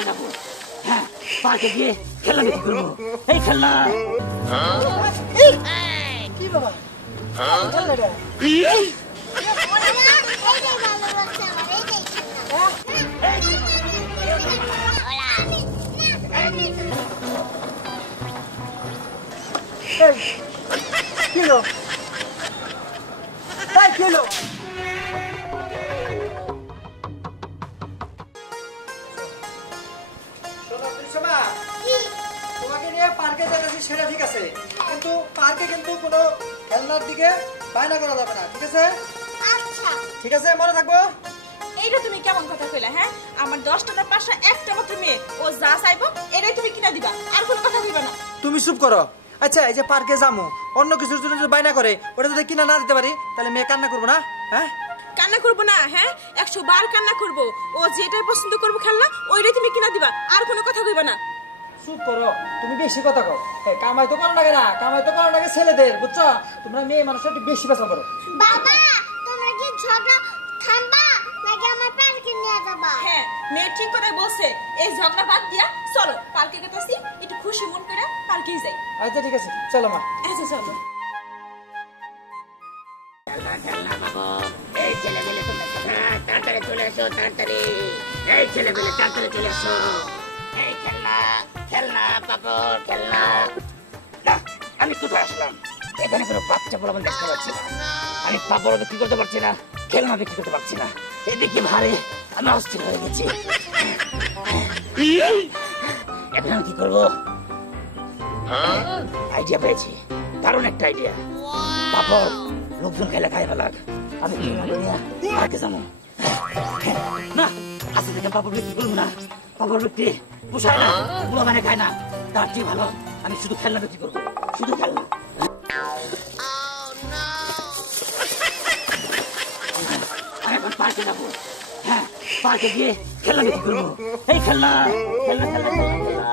পার্কে যাবো। হ্যাঁ, পার্কে গিয়ে খেলনা বিক্রি করবো। এই খেলনা কি বাবা খেলনাটা কিলো কিলো তোমাকে নিয়ে পার্কে যাচ্ছি সেটা ঠিক আছে, কিন্তু পার্কে কিন্তু কোনো খেলনার দিকে বায়না করা যাবে না, ঠিক আছে? আচ্ছা ঠিক আছে, মনে থাকবো। এইটা তুমি কেমন কথা কইলা? হ্যাঁ, আমার 10 টাকার পাশে একটা মাত্র মেয়ে, ও যা চাইবো এটাই তুমি কিনা দিবা, আর কোনো কথা কইবা না। তুমি চুপ করো। আচ্ছা, এই যে পার্কে যাবো, অন্য কিছুর জন্য যদি বায়না করে ওটা যদি কিনা না দিতে পারি তাহলে মেয়ে কান্না করবো না? হ্যাঁ, কান্না করবো না। হ্যাঁ, 100 বার কান্না করবো। ও যেটাই পছন্দ করবো খেলনা ওইটাই তুমি কিনা দিবা, আর কোনো কথা কইবা না। চুপ করো, তুমি বেশি কথা কও। কামাই তো করার লাগে না, কামাই তো করার লাগে ছেলেদের, বুঝছো? তোমরা মেয়ে মানুষ একটু বেশি পেশা করো। বাবা তোমরা কি ঝগড়া থামবা নাকি আমার পার্কে নিয়ে যাবা? হ্যাঁ, মেয়ে ঠিক কথাই বলছে। এই ঝগড়া বাদ দিয়া চলো পার্কে গেতেছি, একটু খুশি মন করে পার্কেই যাই। আচ্ছা ঠিক আছে, চলো মা। আচ্ছা চলো। খেলনা বাবু, এই ছেলেমেলে তোমরা তাড়াতাড়ি চলে এসো, তাড়াতাড়ি। এই ছেলেমেলে তাড়াতাড়ি চলে এসো। এই খেলনা খেলনা পাবো, খেলনা। না, আমি কোথায় আসলাম? এখানে কোনো বাচ্চা পোলাপান দেখতে পাচ্ছি না। আমি পাপড় বিক্রি করতে পারছি না, খেলনা বিক্রি করতে পারছি না। এদিকে ভারে আমি অস্থির হয়ে গেছি। এখন আমি কি করবো? আইডিয়া পেয়েছি, দারুণ একটা আইডিয়া। পাপড় লোকজন খেলে খাই ফেলাক, আমি পার্কে যাবো না। আজকে থেকে পাপড় বিক্রি করবো না। পাপড় বিক্রি পোষায় না, বুড়ো মানে খায় না। তার চেয়ে ভালো আমি শুধু খেলনা বিক্রি করবো, শুধু খেলনা। আমি এখন পার্কে যাবো। হ্যাঁ, পার্কে গিয়ে খেলনা বিক্রি করবো। এই খেলনা খেলনা খেলনা খেলনা খেলনা।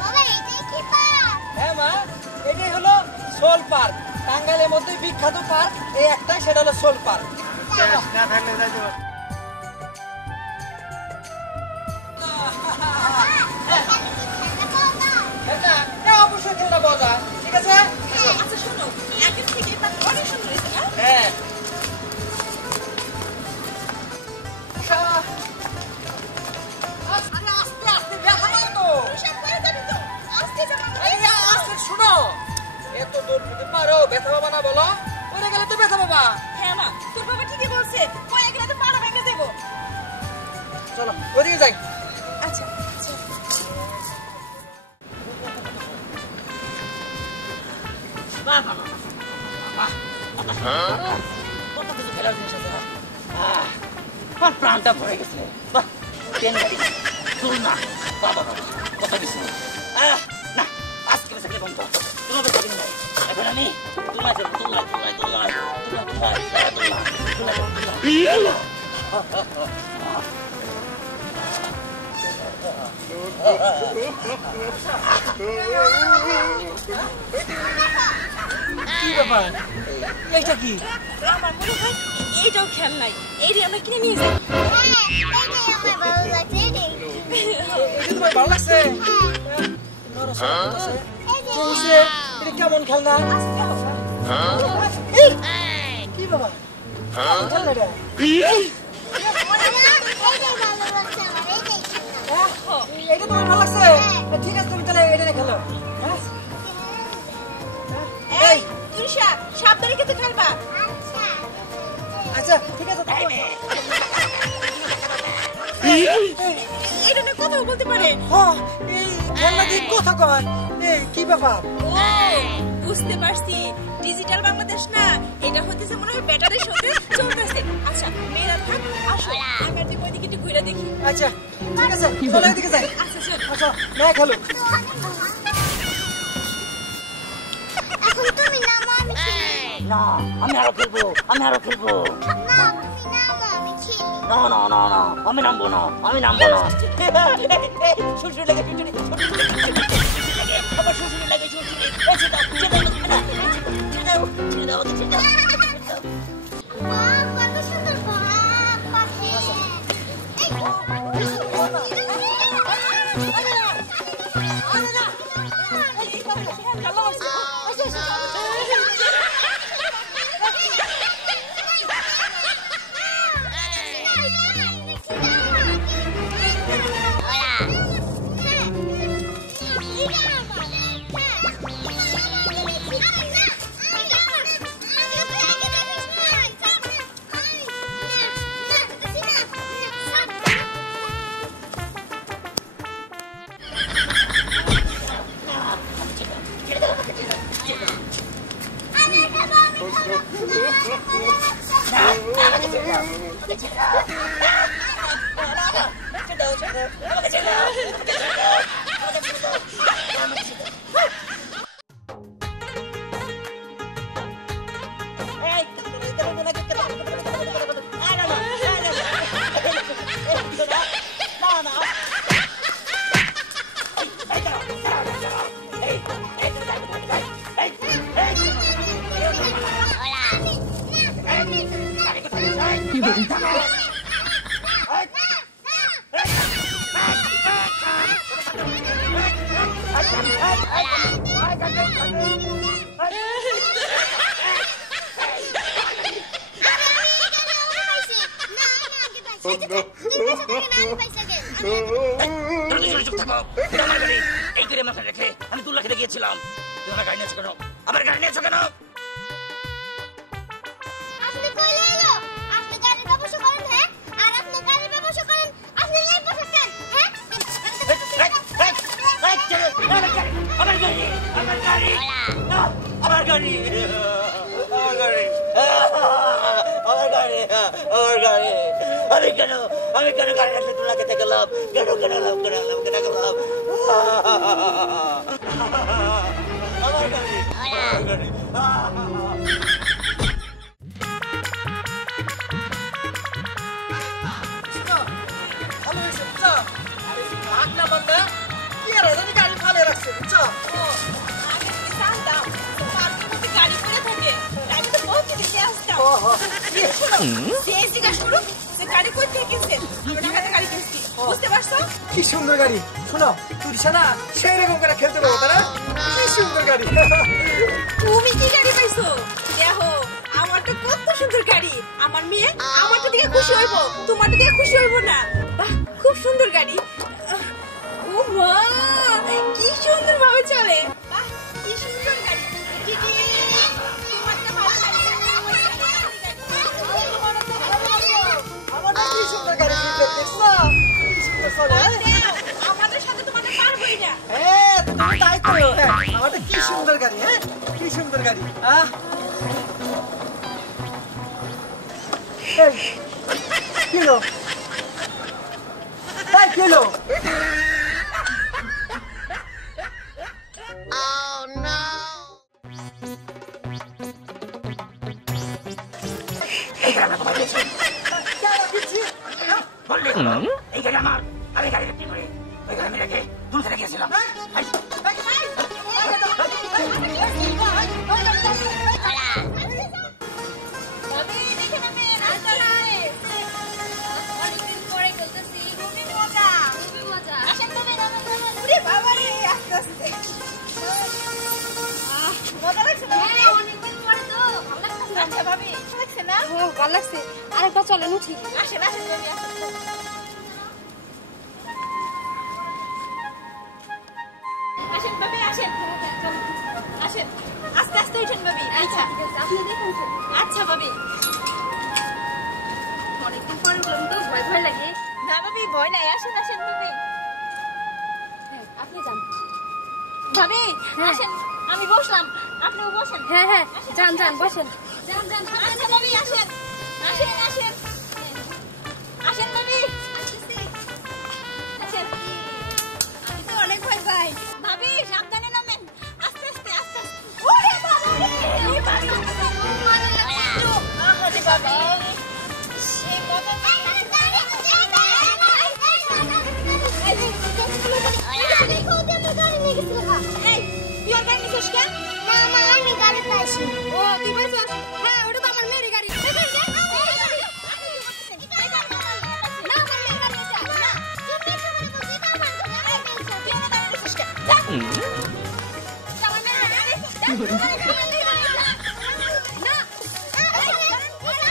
বাবা এটাই কি পার্ক? হ্যাঁ মা, এটাই হলো সোল পার্ক, টাঙ্গাইলের মধ্যে বিখ্যাত পার্ক এই একটাই, সেটা হলো সোল পার্ক। না থাকলে যাইতে পারো। অবশ্যই খেলনা পাওয়া যায়, ঠিক আছে? আচ্ছা শোনো, আগের থেকে তার অনেক সুন্দর হয়েছে না? হ্যাঁ। আস্তে আস্তে দেখা যায় তো। সব করে যাবি তো? আস্তে যাবো আমরা। এই আস্তে শোনো, এত দূর যদি পারো ব্যথা পাবা না বলো? পরে গেলে তো ব্যথা পাবা। হ্যাঁ মা, তোর বাবা ঠিকই বলছে, কয়ে গেলে তো পাড়া ভেঙে দেবো। চলো ওদিকে যাই। আচ্ছা কত কিছু খেলার জিনিস আছে। আমার প্রাণটা ভরে গেছে। বাহ, ট্রেন গাড়ি চল না। বাবা বাবা কত কিছু। না, আজকে চাকরি বন্ধ, কোনো চাকরি নাই। এখন আমি তুলা যাবো, তুলা তুলা তুলা তুলা তুলা তুলা তুলা। কি ব্যাপার? এইটা কি? আমার মনে হয় এইটাও খেল নাই, এইটাই আমরা কিনে নিয়ে যাই। হ্যাঁ এটাই আমার ভালো লাগছে, এটাই। এটা তোমার ভালো লাগছে? এটা কেমন খেলনা? কি বাবা খেলনাটা? এটা তোমার ভালো লাগছে? ঠিক আছে, তুমি তাহলে এটা নিয়ে খেলো। এই তুষা, সাবধানে কিন্তু খেলবা। আচ্ছা ঠিক আছে। এটা নিয়ে কথা বলতে পারে। এই খেলনা দিয়ে কথা কয়। এই কি ব্যাপার? বুঝতে পারছি, ডিজিটাল বাংলাদেশ না, এটা হতেছে মনে হয় ব্যাটারির সাথে চলতেছে। আচ্ছা মেয়েরা থাক, আসো আমরা দিব ওইদিকে একটু ঘুরে দেখি। আচ্ছা ঠিক আছে, চলো এদিকে যাই। আচ্ছা চল। আচ্ছা মেয়ে খেলো। এখন তুমি নামো, আমি খেলি। না, আমি আরো খেলবো, আমি আরো খেলবো। না তুমি নামো, আমি খেলি। না না না না, আমি নামবো না, আমি নামবো না। শুরু লাগে, আমার শুরু লাগে, আমাকে ছেড়ে দাও। বাহ, কত সুন্দর বাহ, পাখি। এই, এই করে মাথায় রেখে আমি তুল্লা খেতে গিয়েছিলাম। তুই আমার গাড়ি নিয়েছো কেন? আবার গাড়ি নিয়েছো কেন? আপনি কইলে এলো, আপনি গাড়ির ব্যবসা করেন, হ্যাঁ? আর আপনি গাড়ির ব্যবসা করেন, আপনি এই পোশাক কেন, হ্যাঁ? আমার গাড়ি, আমার গাড়ি, আমার গাড়ি, আমার গাড়ি, আমার গাড়ি, আমার গাড়ি। আমি কেন গাড়ি রাখলে তুলা খেতে গেলাম? কেন গেলাম? আমার গাড়ি, আমার গাড়ি। ভালো হয়েছে, বুঝছো? আরে ভাগ না বান্দা, কি আর জানি গাড়ি ফালে রাখছে, বুঝছো? আগে যদি জানতাম তো পার্কের মধ্যে গাড়ি পড়ে থাকে আমি তো পৌঁছে দিয়ে আসতাম। যে জিজ্ঞাসা করুক যে গাড়ি কই থেকে কিনছেন, আমরা ঢাকাতে গাড়ি কিনছি, বুঝতে পারছো? কি সুন্দর গাড়ি। শোনো, তুরিশা না সেই রকম করে খেলতে পারবো, তাই না? কি সুন্দর গাড়ি। তুমি কি গাড়ি পাইছো? দেখো আমার তো কত সুন্দর গাড়ি। আমার মেয়ে আমারটা দিকে খুশি হইব, তোমারটা দিকে খুশি হইব না। বাহ, খুব সুন্দর গাড়ি। ও মা, কি সুন্দর ভাবে চলে। বাহ, কি সুন্দর গাড়ি। দিদি, তোমারটা ভালো লাগছে? আমারটা কি সুন্দর গাড়ি কিনতে, দেখছো? কি সুন্দর চলে, হ্যাঁ? আমাদের সাথে তোমাদের পারবই না। হ্যাঁ, তুমি তাই করো, হ্যাঁ। আমারটা কি সুন্দর গাড়ি, হ্যাঁ? কি সুন্দর গাড়ি। এই, কি হলো? এই, কি হলো? এই গাড়ি আমার কোথায় পেয়েছি? কেন দিচ্ছি? বললি এই গাড়ি আমার, আমি গাড়ি বিক্রি করি। ওই গাড়ি আমি রেখে তুলতে গিয়েছিলাম। ভালো লাগছে, আরেকটা চলেন উঠি। আসেন আসেন ভাবি, আসেন ভাবি, আসেন আসেন, আস্তে আস্তে উঠেন ভাবি। আচ্ছা আপনি দেখুন, আচ্ছা ভাবি। অনেকদিন পরে বলুন তো, ভয় ভয় লাগে। না ভাবি, ভয় নাই, আসেন আসেন ভাবি। আপনি যান। ভাবি আসেন, আমি বসলাম, আপনিও বসেন। হ্যাঁ হ্যাঁ, যান যান, বসেন। যান যান, আচ্ছা ভাবি, আসেন আসেন আসেন আসেন ভাবি, আসেন। আমি তো অনেক ভয় পাই। ভাবি সাবধানে নামেন, আস্তে আস্তে আস্তে আস্তে। ওরে বাবা রে, এই বাবা আরে বাবা, সে মজা দেখো, আমার গাড়ি নিয়ে গেছিল। এই তুই আর গাড়ি নিছিস কেন? না, আমার আমি গাড়ি পাইছি। ও তুই পাইছস? হ্যাঁ ওটা তো আমার মেয়ের গাড়ি।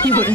কি বলে?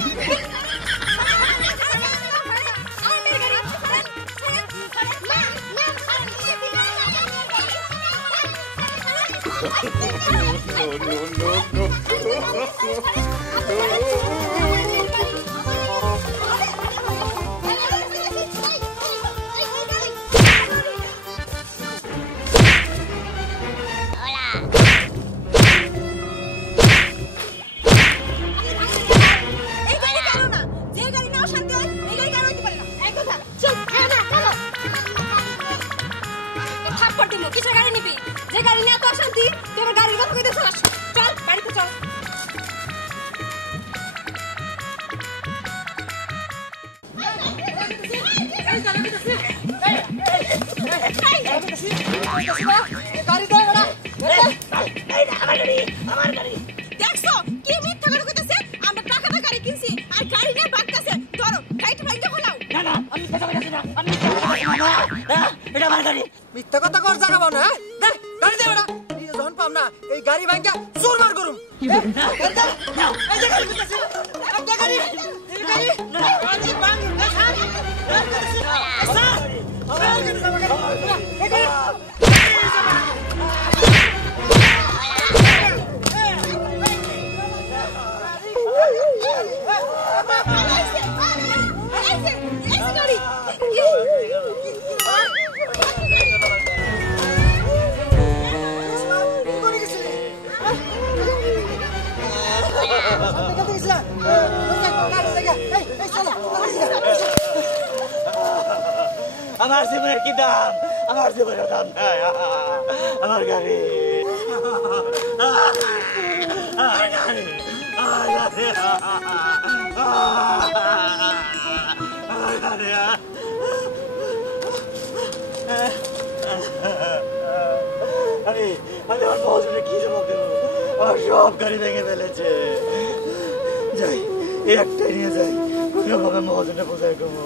কিসের গাড়ি নিবি? যে গাড়ি নিয়ে এত অশান্তি তুই আমার গাড়ির কথা কইতে চাস? চল বাড়িতে চল। দেখছো কি মিথ্যা কথা কইতেছে? আমরা টাকাটা গাড়ি কিনছি আর গাড়ি নিয়ে ভাগতেছে। ধরো গাড়িটা ভাইঙ্গা ফলাও। না না আমি কথা বলছি না, আমি এটা আমার গাড়ি। মিথ্যা কথা কর জাগাবো না, হ্যাঁ? দে, গাড়ি দে বেটা। নিজে যখন পাম না, এই গাড়ি ভাঙ্গা চোর মার করুম। এই যে গাড়ি কইতাছি, একটা গাড়ি, এই গাড়ি, গাড়ি ভাঙ, এই স্যার, স্যার, আমার গাড়ি, আমার গাড়ি, এই গাড়ি। আমার জীবনের কি দাম? আমার জীবনের দাম নাই। আমার গাড়ি, আমার গাড়ি, আমার গাড়ি, আমার গাড়ি। আমি আমার মহাজনে কি জবাব দেবো? আমার সব গাড়ি ভেঙে ফেলেছে। যাই, এই একটাই নিয়ে যাই, কোনোভাবে মহাজনে বোঝাই করবো।